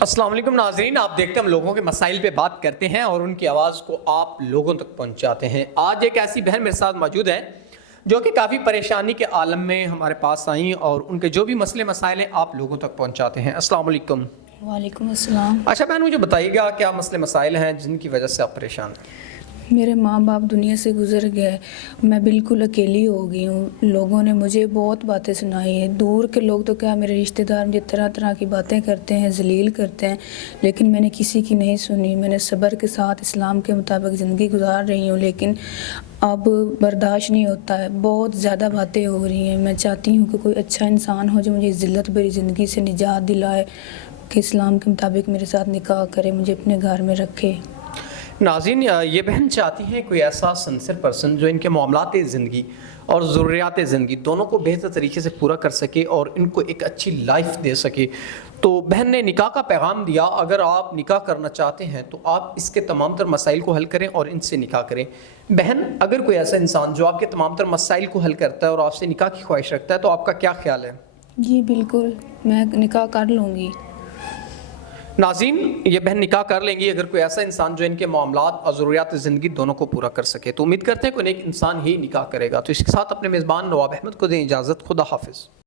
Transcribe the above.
السلام علیکم ناظرین، آپ دیکھتے ہیں ہم لوگوں کے مسائل پہ بات کرتے ہیں اور ان کی آواز کو آپ لوگوں تک پہنچاتے ہیں۔ آج ایک ایسی بہن میرے ساتھ موجود ہے جو کہ کافی پریشانی کے عالم میں ہمارے پاس آئیں اور ان کے جو بھی مسئلے مسائل ہیں آپ لوگوں تک پہنچاتے ہیں۔ السلام علیکم۔ وعلیکم السلام۔ اچھا بہن، مجھے بتائیے گا کیا مسئلے مسائل ہیں جن کی وجہ سے آپ پریشان ہیں؟ میرے ماں باپ دنیا سے گزر گئے، میں بالکل اکیلی ہو گئی ہوں۔ لوگوں نے مجھے بہت باتیں سنائی ہیں، دور کے لوگ تو کیا میرے رشتہ دار مجھے طرح طرح کی باتیں کرتے ہیں، ذلیل کرتے ہیں، لیکن میں نے کسی کی نہیں سنی۔ میں نے صبر کے ساتھ اسلام کے مطابق زندگی گزار رہی ہوں، لیکن اب برداشت نہیں ہوتا ہے، بہت زیادہ باتیں ہو رہی ہیں۔ میں چاہتی ہوں کہ کوئی اچھا انسان ہو جو مجھے ذلت بھری زندگی سے نجات دلائے، کہ اسلام کے مطابق میرے ساتھ نکاح کرے، مجھے اپنے گھر میں رکھے۔ ناظرین، یہ بہن چاہتی ہیں کوئی ایسا سنسر پرسن جو ان کے معاملات زندگی اور ضروریات زندگی دونوں کو بہتر طریقے سے پورا کر سکے اور ان کو ایک اچھی لائف دے سکے۔ تو بہن نے نکاح کا پیغام دیا، اگر آپ نکاح کرنا چاہتے ہیں تو آپ اس کے تمام تر مسائل کو حل کریں اور ان سے نکاح کریں۔ بہن، اگر کوئی ایسا انسان جو آپ کے تمام تر مسائل کو حل کرتا ہے اور آپ سے نکاح کی خواہش رکھتا ہے تو آپ کا کیا خیال ہے؟ جی بالکل، میں نکاح کر لوں گی۔ ناظرین، یہ بہن نکاح کر لیں گی اگر کوئی ایسا انسان جو ان کے معاملات اور ضروریات زندگی دونوں کو پورا کر سکے۔ تو امید کرتے ہیں کوئی ایک انسان ہی نکاح کرے گا۔ تو اس کے ساتھ اپنے میزبان نواب احمد کو دیں اجازت۔ خدا حافظ۔